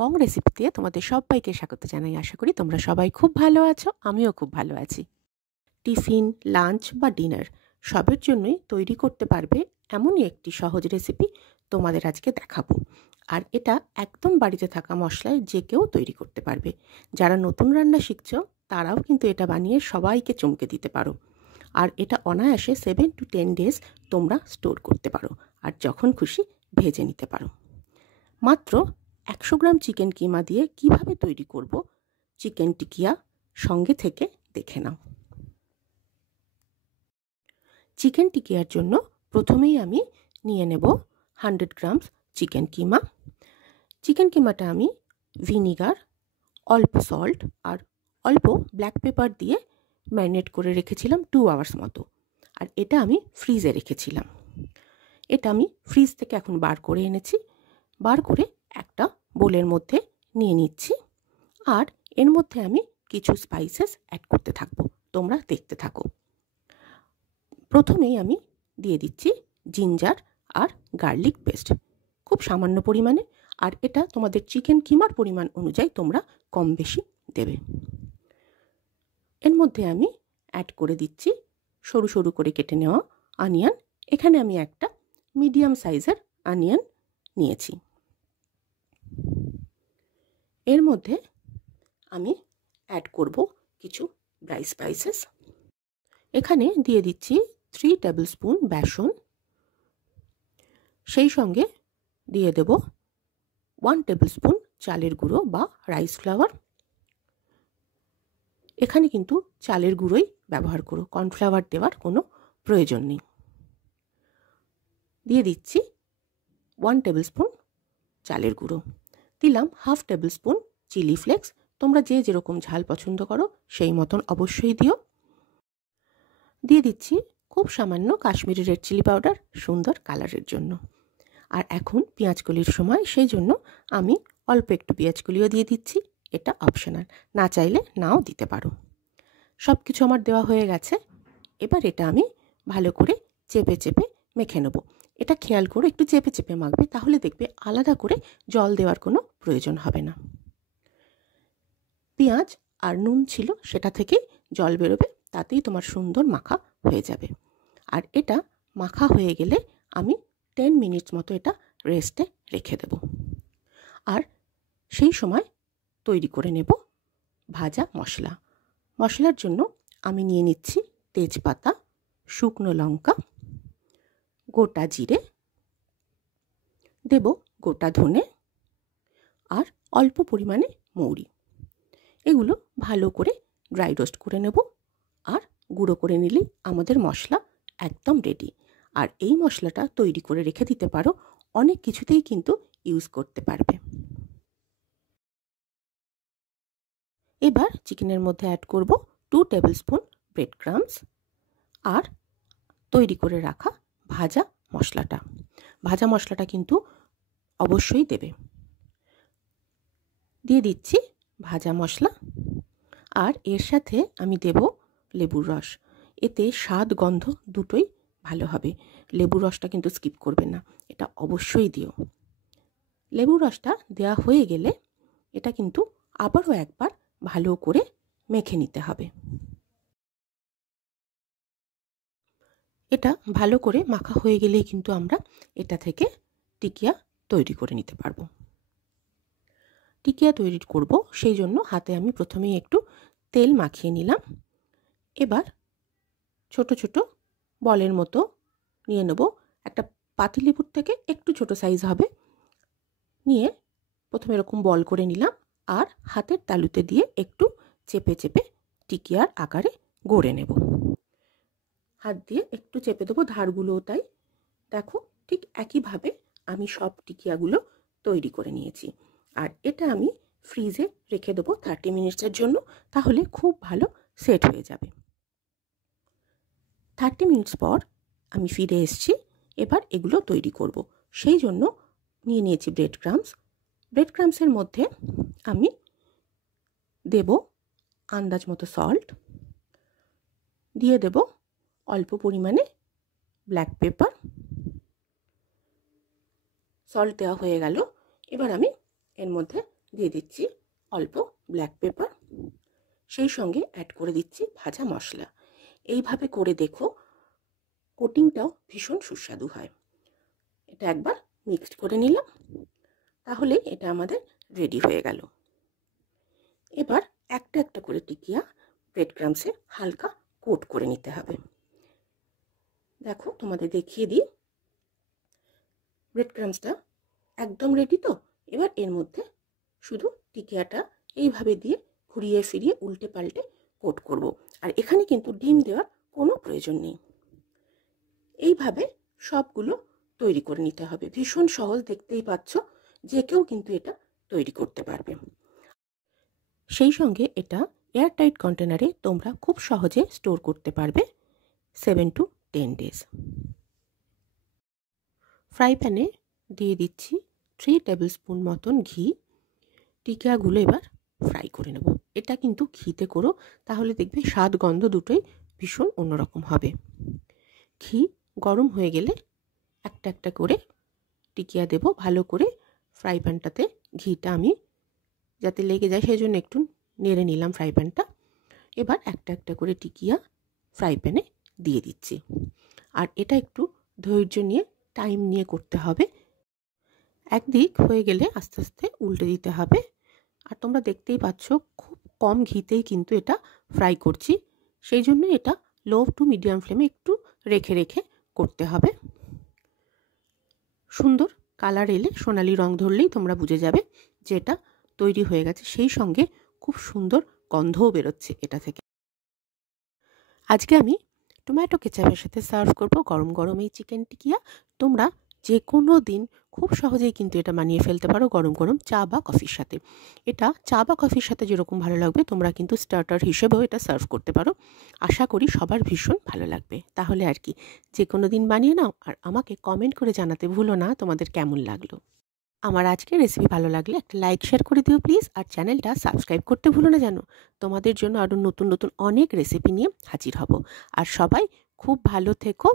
বং রেসিপিতে তোমাদের সবাইকে স্বাগত জানাই। আশা করি তোমরা সবাই খুব ভালো আছো, আমিও খুব ভালো আছি। টিফিন, লাঞ্চ বা ডিনার সবের জন্যই তৈরি করতে পারবে এমনই একটি সহজ রেসিপি তোমাদের আজকে দেখাবো। আর এটা একদম বাড়িতে থাকা মশলায় যে কেউ তৈরি করতে পারবে। যারা নতুন রান্না শিখছো তারাও কিন্তু এটা বানিয়ে সবাইকে চমকে দিতে পারো। আর এটা অনায়াসে 7 to 10 ডেজ তোমরা স্টোর করতে পারো আর যখন খুশি ভেজে নিতে পারো। মাত্র 100 গ্রাম চিকেন কিমা দিয়ে কিভাবে তৈরি করব চিকেন টিকিয়া সঙ্গে থেকে দেখে নাও। চিকেন টিকিয়ার জন্য প্রথমেই আমি নিয়ে নেব 100 গ্রামস চিকেন কিমা। চিকেন কিমাটা আমি ভিনিগার, অল্প সল্ট আর অল্প ব্ল্যাক পেপার দিয়ে ম্যারিনেট করে রেখেছিলাম 2 আওয়ার্স মতো। আর এটা আমি ফ্রিজে রেখেছিলাম। এটা আমি ফ্রিজ থেকে এখন বার করে এনেছি। বার করে একটা বোলের মধ্যে নিয়ে নিচ্ছি। আর এর মধ্যে আমি কিছু স্পাইসেস অ্যাড করতে থাকবো, তোমরা দেখতে থাকো। প্রথমেই আমি দিয়ে দিচ্ছি জিঞ্জার আর গার্লিক পেস্ট, খুব সামান্য পরিমাণে। আর এটা তোমাদের চিকেন কিমার পরিমাণ অনুযায়ী তোমরা কম বেশি দেবে। এর মধ্যে আমি অ্যাড করে দিচ্ছি সরু সরু করে কেটে নেওয়া অনিয়ন। এখানে আমি একটা মিডিয়াম সাইজের অনিয়ন নিয়েছি। এর মধ্যে আমি অ্যাড করব কিছু ড্রাই স্পাইসেস। এখানে দিয়ে দিচ্ছি 3 টেবিল স্পুন বেসন, সেই সঙ্গে দিয়ে দেব 1 টেবিল স্পুন চালের গুঁড়ো বা রাইস ফ্লাওয়ার। এখানে কিন্তু চালের গুঁড়োই ব্যবহার করো, কর্নফ্লাওয়ার দেওয়ার কোনো প্রয়োজন নেই। দিয়ে দিচ্ছি 1 টেবিল স্পুন চালের গুঁড়ো, দিলাম 1/2 টেবিল স্পুন চিলি ফ্লেক্স। তোমরা যে যেরকম ঝাল পছন্দ করো সেই মতন অবশ্যই দিও। দিয়ে দিচ্ছি খুব সামান্য কাশ্মীরি রেড চিলি পাউডার, সুন্দর কালারের জন্য। আর এখন পেঁয়াজ কলির সময়, সেই জন্য আমি অল্প একটু পেঁয়াজ কলিও দিয়ে দিচ্ছি। এটা অপশনাল, না চাইলে নাও দিতে পারো। সব কিছু আমার দেওয়া হয়ে গেছে। এবার এটা আমি ভালো করে চেপে চেপে মেখে নেব। এটা খেয়াল করে একটু চেপে চেপে মাখবে, তাহলে দেখবে আলাদা করে জল দেওয়ার কোনো প্রয়োজন হবে না। পেঁয়াজ আর নুন ছিল, সেটা থেকেই জল বেরোবে, তাতেই তোমার সুন্দর মাখা হয়ে যাবে। আর এটা মাখা হয়ে গেলে আমি 10 মিনিটস মতো এটা রেস্টে রেখে দেব। আর সেই সময় তৈরি করে নেব ভাজা মশলা। মশলার জন্য আমি নিয়ে নিচ্ছি তেজপাতা, শুকনো লঙ্কা, গোটা জিরে, দেব গোটা ধনে আর অল্প পরিমাণে মৌরি। এগুলো ভালো করে ড্রাই রোস্ট করে নেব। আর গুঁড়ো করে নিলেই আমাদের মশলা একদম রেডি। আর এই মশলাটা তৈরি করে রেখে দিতে পারো, অনেক কিছুতেই কিন্তু ইউজ করতে পারবে। এবার চিকেনের মধ্যে অ্যাড করব 2 টেবিল স্পুন ব্রেড ক্রাম্বস আর তৈরি করে রাখা ভাজা মশলাটা। ভাজা মশলাটা কিন্তু অবশ্যই দেবে। দিয়ে দিচ্ছি ভাজা মশলা। আর এর সাথে আমি দেব লেবুর রস। এতে স্বাদ গন্ধ দুটোই ভালো হবে। লেবুর রসটা কিন্তু স্কিপ করবে না, এটা অবশ্যই দিও। লেবুর রসটা দেওয়া হয়ে গেলে এটা কিন্তু আবারও একবার ভালো করে মেখে নিতে হবে। এটা ভালো করে মাখা হয়ে গেলেই কিন্তু আমরা এটা থেকে টিকিয়া তৈরি করে নিতে পারবো। টিকিয়া তৈরি করব, সেই জন্য হাতে আমি প্রথমেই একটু তেল মাখিয়ে নিলাম। এবার ছোট ছোট বলের মতো নিয়ে নেব। একটা পাতিলেবুর থেকে একটু ছোট সাইজ হবে, নিয়ে প্রথমে এরকম বল করে নিলাম। আর হাতের তালুতে দিয়ে একটু চেপে চেপে টিকিয়ার আকারে গড়ে নেব। হাত দিয়ে একটু চেপে দেবো, ধারগুলোও তাই। দেখো, ঠিক একইভাবে আমি সব টিকিয়াগুলো তৈরি করে নিয়েছি। আর এটা আমি ফ্রিজে রেখে দেবো 30 মিনিটসের জন্য, তাহলে খুব ভালো সেট হয়ে যাবে। 30 মিনিটস পর আমি ফিরে এসেছি। এবার এগুলো তৈরি করব, সেই জন্য নিয়ে নিয়েছি ব্রেড ক্রাম্বস। ব্রেড ক্রাম্বসের মধ্যে আমি দেব আন্দাজ মতো সল্ট, দিয়ে দেব অল্প পরিমাণে ব্ল্যাক পেপার। সল্ট দেওয়া হয়ে গেল। এবার আমি এর মধ্যে দিয়ে দিচ্ছি অল্প ব্ল্যাক পেপার, সেই সঙ্গে অ্যাড করে দিচ্ছি ভাজা মশলা। এইভাবে করে দেখো, কোটিংটাও ভীষণ সুস্বাদু হয়। এটা একবার মিক্সড করে নিলাম, তাহলে এটা আমাদের রেডি হয়ে গেল। এবার একটা একটা করে টিকিয়া ব্রেড ক্রাম্বসে হালকা কোট করে নিতে হবে। দেখো তোমাদের দেখিয়ে দিই, ব্রেড ক্রাম্বসটা একদম রেডি। তো এবার এর মধ্যে শুধু টিকিয়াটা এইভাবে দিয়ে ঘুরিয়ে ফিরিয়ে উল্টে পাল্টে কোট করব। আর এখানে কিন্তু ডিম দেওয়ার কোনো প্রয়োজন নেই। এইভাবে সবগুলো তৈরি করে নিতে হবে। ভীষণ সহজ, দেখতেই পাচ্ছ, যে কেউ কিন্তু এটা তৈরি করতে পারবে। সেই সঙ্গে এটা এয়ারটাইট কন্টেনারে তোমরা খুব সহজে স্টোর করতে পারবে 7 to 10 ডেজ। ফ্রাই প্যানে দিয়ে দিচ্ছি 3 টেবিল স্পুন মতন ঘি। টিকিয়াগুলো এবার ফ্রাই করে নেব। এটা কিন্তু ঘিতে করো, তাহলে দেখবে স্বাদ গন্ধ দুটোই ভীষণ অন্যরকম হবে। ঘি গরম হয়ে গেলে একটা একটা করে টিকিয়া দেব। ভালো করে ফ্রাই প্যানটাতে ঘিটা আমি যাতে লেগে যায় সেই জন্য একটু নেড়ে নিলাম ফ্রাই প্যানটা। এবার একটা একটা করে টিকিয়া ফ্রাই প্যানে দিয়ে দিচ্ছি। আর এটা একটু ধৈর্য নিয়ে টাইম নিয়ে করতে হবে। একদিক হয়ে গেলে আস্তে আস্তে উল্টে দিতে হবে। আর তোমরা দেখতেই পাচ্ছ খুব কম ঘিতেই কিন্তু এটা ফ্রাই করছি, সেই জন্য এটা লো টু মিডিয়াম ফ্লেমে একটু রেখে রেখে করতে হবে। সুন্দর কালার এলে, সোনালি রং ধরলেই তোমরা বুঝে যাবে যে এটা তৈরি হয়ে গেছে। সেই সঙ্গে খুব সুন্দর গন্ধও বেরোচ্ছে এটা থেকে। আজকে আমি টমেটো কেচাপের সাথে সার্ভ করব গরম গরম এই চিকেন টিকিয়া। তোমরা যে কোনো দিন খুব সহজেই কিন্তু এটা বানিয়ে ফেলতে পারো গরম গরম চা বা কফির সাথে। এটা চা বা কফির সাথে যেরকম ভালো লাগবে তোমরা কিন্তু স্টার্টার হিসেবেও এটা সার্ভ করতে পারো। আশা করি সবার ভীষণ ভালো লাগবে। তাহলে আর কি, যে কোনো দিন বানিয়ে নাও আর আমাকে কমেন্ট করে জানাতে ভুলো না তোমাদের কেমন লাগলো। আমার আজকের রেসিপি ভালো লাগলে একটা লাইক শেয়ার করে দিও প্লিজ। আর চ্যানেলটা সাবস্ক্রাইব করতে ভুলো না যেন। তোমাদের জন্য আরও নতুন নতুন অনেক রেসিপি নিয়ে হাজির হব। আর সবাই খুব ভালো থেকো।